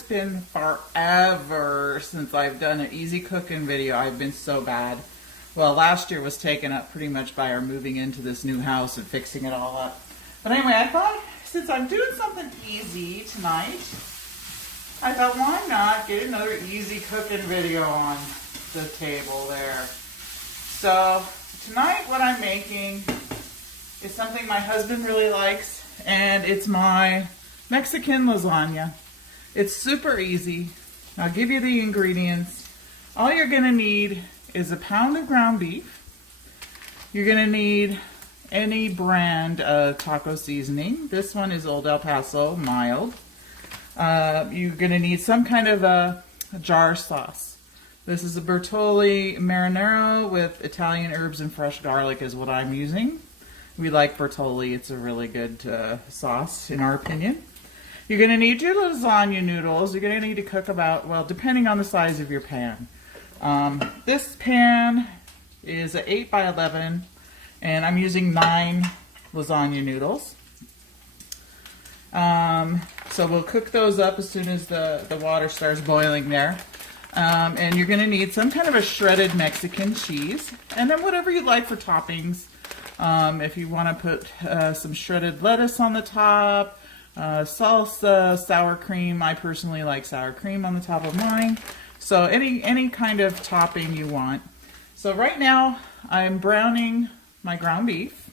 it's been forever since I've done an easy cooking video. I've been so bad. Well, last year was taken up pretty much by our moving into this new house and fixing it all up. But anyway, I thought since I'm doing something easy tonight, I thought why not get another easy cooking video on the table there. So tonight what I'm making is something my husband really likes, and it's my Mexican lasagna. It's super easy. I'll give you the ingredients. All you're gonna need is a pound of ground beef. You're gonna need any brand of taco seasoning. This one is Old El Paso, mild. You're gonna need some kind of a jar sauce. This is a Bertolli marinara with Italian herbs and fresh garlic is what I'm using. We like Bertolli. It's a really good sauce in our opinion. You're going to need your lasagna noodles. You're going to need to cook about, well, depending on the size of your pan. This pan is an 8 by 11, and I'm using 9 lasagna noodles. So we'll cook those up as soon as the water starts boiling there. And you're going to need some kind of a shredded Mexican cheese, and then whatever you like for toppings. If you want to put some shredded lettuce on the top, salsa, sour cream. I personally like sour cream on the top of mine. So any kind of topping you want. So right now I'm browning my ground beef,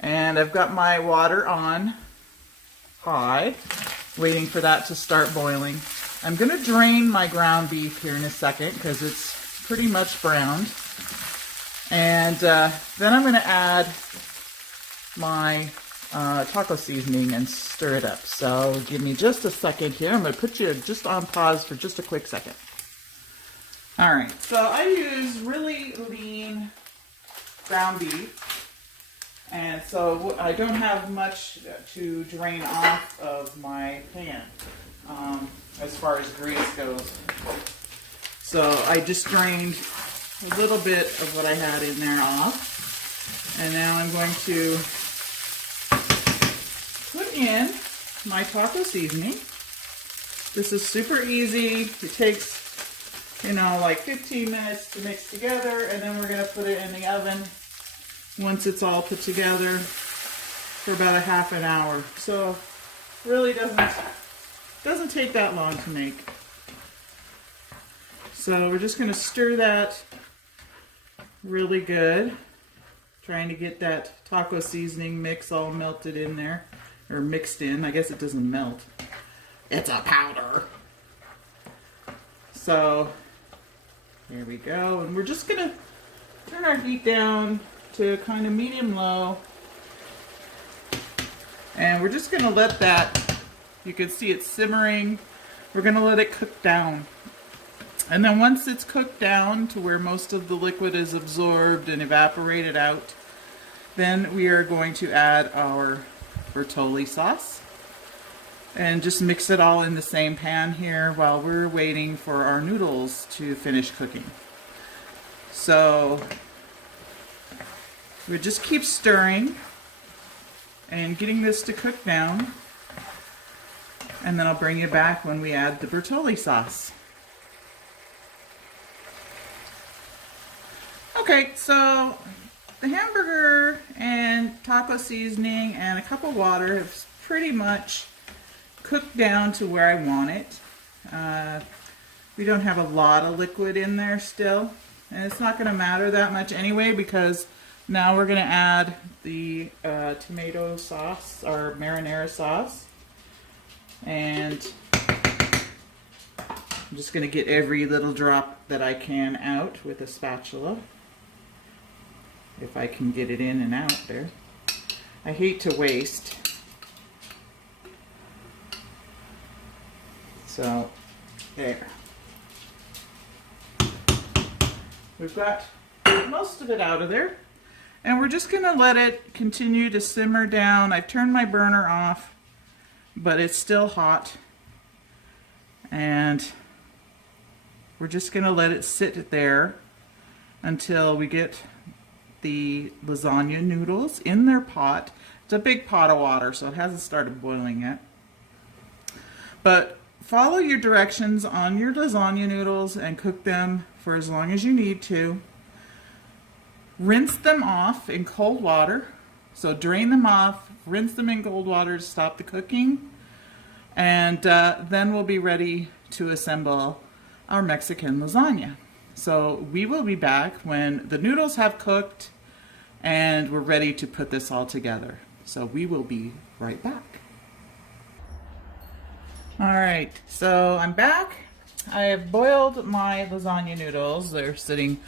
and I've got my water on high, waiting for that to start boiling. I'm going to drain my ground beef here in a second because it's pretty much browned. And then I'm going to add my taco seasoning and stir it up. So give me just a second here. I'm going to put you just on pause for just a quick second. Alright, so I use really lean ground beef. And so I don't have much to drain off of my pan as far as grease goes. So I just drained a little bit of what I had in there off. And now I'm going to put in my taco seasoning. This is super easy. It takes, like 15 minutes to mix together, and then we're going to put it in the oven once it's all put together for about a half an hour. So really doesn't take that long to make. So we're just going to stir that really good, trying to get that taco seasoning mix all melted in there, or mixed in. I guess it doesn't melt. It's a powder. So here we go, and we're just going to turn our heat down to kind of medium-low, and we're just going to let that, you can see it simmering, we're going to let it cook down. And then once it's cooked down to where most of the liquid is absorbed and evaporated out, then we are going to add our Bertolli sauce and just mix it all in the same pan here while we're waiting for our noodles to finish cooking. So we just keep stirring and getting this to cook down, and then I'll bring you back when we add the Bertolli sauce. Okay, so the hamburger and taco seasoning and a cup of water have pretty much cooked down to where I want it. We don't have a lot of liquid in there still, and it's not going to matter that much anyway, because now we're going to add the tomato sauce, or marinara sauce, and I'm just going to get every little drop that I can out with a spatula. If I can get it in and out there. I hate to waste. So, there. We've got most of it out of there. And we're just going to let it continue to simmer down. I've turned my burner off, but it's still hot. And we're just going to let it sit there until we get the lasagna noodles in their pot. It's a big pot of water, so it hasn't started boiling yet. But follow your directions on your lasagna noodles and cook them for as long as you need to. Rinse them off in cold water. So drain them off, rinse them in cold water to stop the cooking. And then we'll be ready to assemble our Mexican lasagna. So we will be back when the noodles have cooked and we're ready to put this all together. So we will be right back. All right, so I'm back. I have boiled my lasagna noodles. They're sitting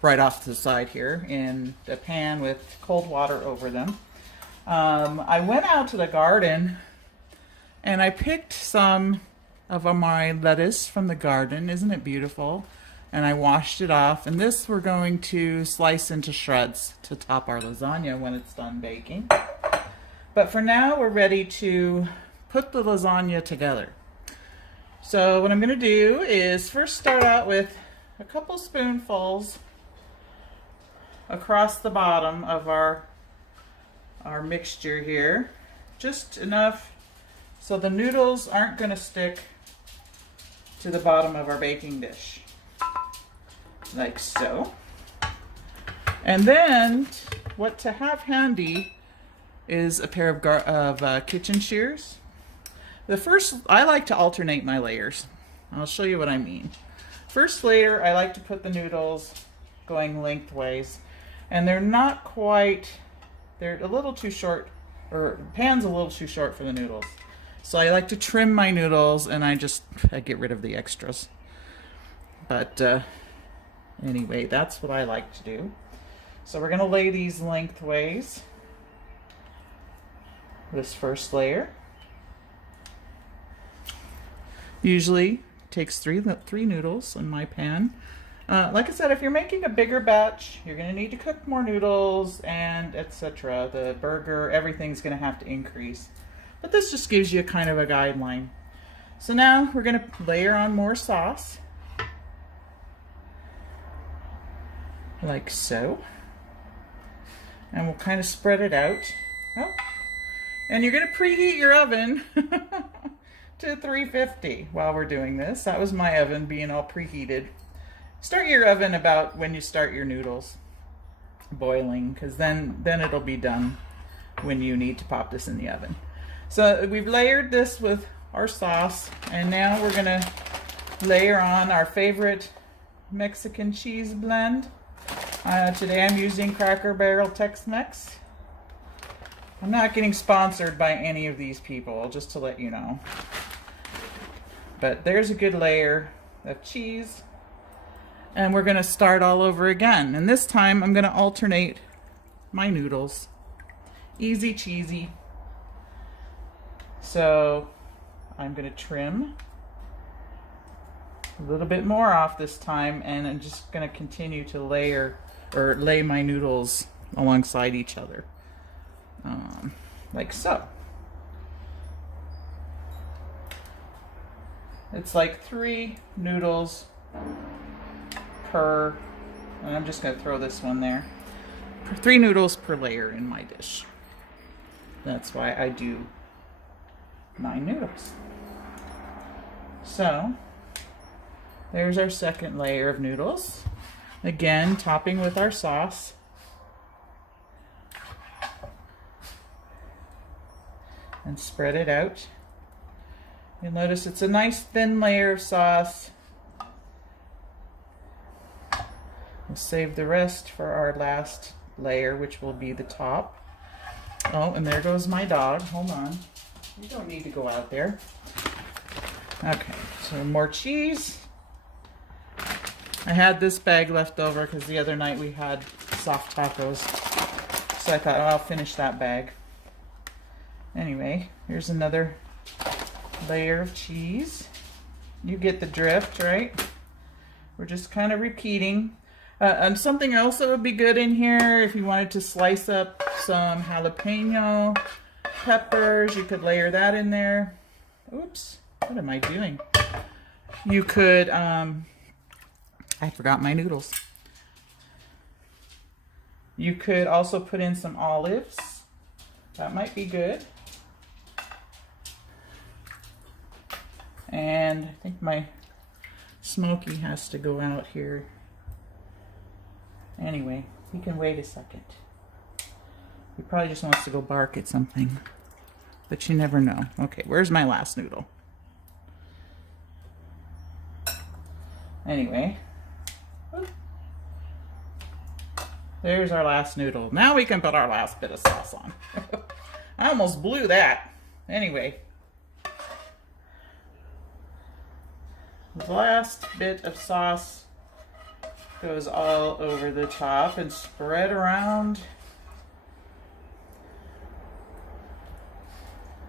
right off to the side here in a pan with cold water over them. I went out to the garden and I picked some of my lettuce from the garden. Isn't it beautiful? And I washed it off. And this we're going to slice into shreds to top our lasagna when it's done baking. But for now, we're ready to put the lasagna together. So what I'm going to do is first start out with a couple spoonfuls across the bottom of our mixture here. Just enough so the noodles aren't going to stick to the bottom of our baking dish. Like so. And then what to have handy is a pair of kitchen shears. I like to alternate my layers. I'll show you what I mean. First layer, I like to put the noodles going lengthways, and they're a little too short, or the pan's a little too short for the noodles. So I like to trim my noodles, and I get rid of the extras. But anyway, that's what I like to do. So we're gonna lay these lengthways. This first layer. Usually takes three noodles in my pan. Like I said, if you're making a bigger batch, you're going to need to cook more noodles and etc. The burger, everything's going to have to increase. But this just gives you kind of a guideline. So now we're going to layer on more sauce. Like so. And we'll kind of spread it out. Oh. And you're going to preheat your oven to 350 while we're doing this. That was my oven being all preheated. Start your oven about when you start your noodles boiling, because then it'll be done when you need to pop this in the oven. So we've layered this with our sauce, and now we're gonna layer on our favorite Mexican cheese blend. Today I'm using Cracker Barrel Tex-Mex. I'm not getting sponsored by any of these people, just to let you know. But there's a good layer of cheese. And we're gonna start all over again. And this time I'm gonna alternate my noodles. Easy cheesy. So I'm gonna trim a little bit more off this time, and I'm just gonna continue to lay my noodles alongside each other. Like so. It's like 3 noodles per, and I'm just going to throw this one there. 3 noodles per layer in my dish. That's why I do 9 noodles. So, there's our second layer of noodles. Again, topping with our sauce. And spread it out. You'll notice it's a nice thin layer of sauce. We'll save the rest for our last layer, which will be the top. Oh, and there goes my dog. Hold on. You don't need to go out there. Okay, so more cheese. I had this bag left over because the other night we had soft tacos. So I thought, oh, I'll finish that bag. Anyway, here's another layer of cheese. You get the drift, right? We're just kind of repeating. And something else that would be good in here, if you wanted to slice up some jalapeno peppers, you could layer that in there. Oops, what am I doing? You could, I forgot my noodles. You could also put in some olives. That might be good. And I think my Smokey has to go out here. Anyway, he can wait a second. He probably just wants to go bark at something. But you never know. Okay, where's my last noodle? Anyway. There's our last noodle. Now we can put our last bit of sauce on. I almost blew that. Anyway. The last bit of sauce goes all over the top and spread around.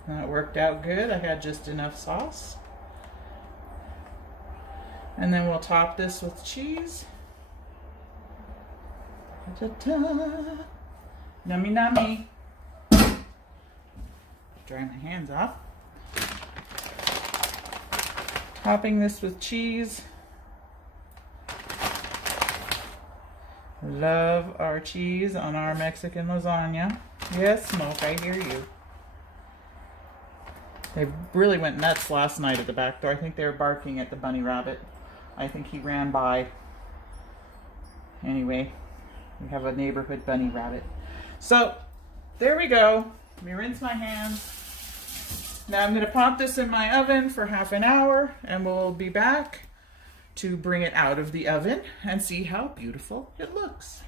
That worked out good. I had just enough sauce. And then we'll top this with cheese. Ta-ta. Nummy nummy. Dry my hands off. Topping this with cheese. Love our cheese on our Mexican lasagna. Yes, Smoke, I hear you. They really went nuts last night at the back door. I think they were barking at the bunny rabbit. I think he ran by. Anyway, we have a neighborhood bunny rabbit. So, there we go. Let me rinse my hands. Now I'm going to pop this in my oven for half an hour, and we'll be back to bring it out of the oven and see how beautiful it looks.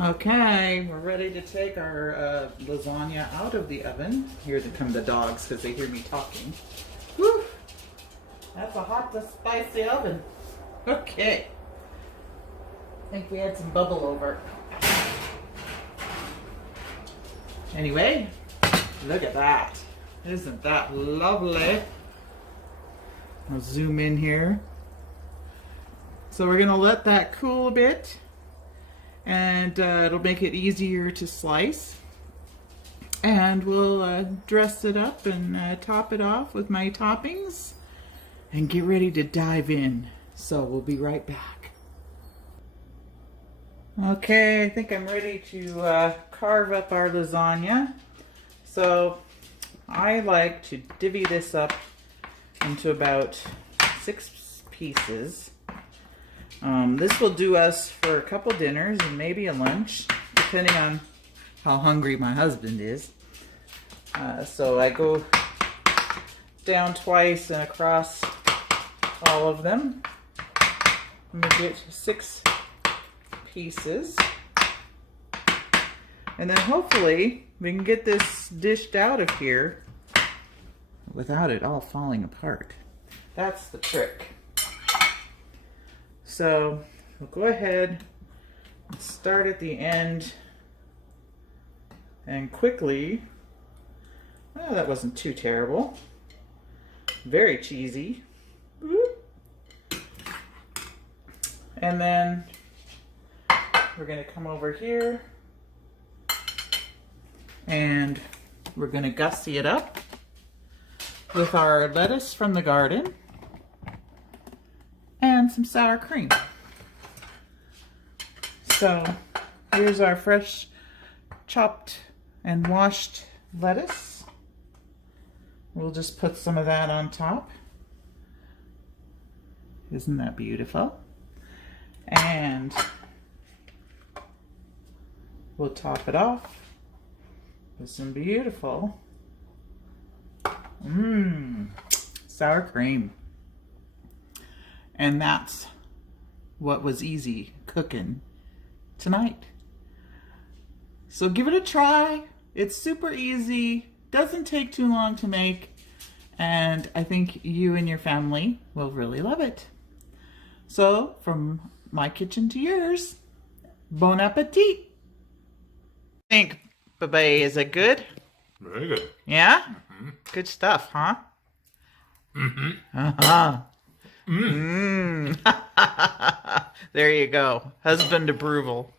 Okay, we're ready to take our lasagna out of the oven. Here come the dogs because they hear me talking. Whew, that's a hot, spicy oven. Okay, I think we had some bubble over. Anyway, look at that. Isn't that lovely? I'll zoom in here. So we're gonna let that cool a bit, and it'll make it easier to slice. And we'll dress it up and top it off with my toppings and get ready to dive in. So we'll be right back. Okay, I think I'm ready to carve up our lasagna. So I like to divvy this up into about 6 pieces. This will do us for a couple dinners and maybe a lunch, depending on how hungry my husband is. So I go down twice and across all of them. I'm going to get 6 pieces. And then hopefully we can get this dished out of here without it all falling apart. That's the trick. So we'll go ahead and start at the end and quickly, oh, that wasn't too terrible. Very cheesy. And then we're going to come over here and we're going to gussy it up with our lettuce from the garden and some sour cream. So here's our fresh chopped and washed lettuce. We'll just put some of that on top. Isn't that beautiful? And we'll top it off with some beautiful sour cream. And that's what was easy cooking tonight. So give it a try. It's super easy, doesn't take too long to make, and I think you and your family will really love it. So from my kitchen to yours, bon appetit. Think, Baba, is it good? Very good. Yeah? Mm-hmm. Good stuff, huh? Mm-hmm. Uh-huh. There you go. Husband approval.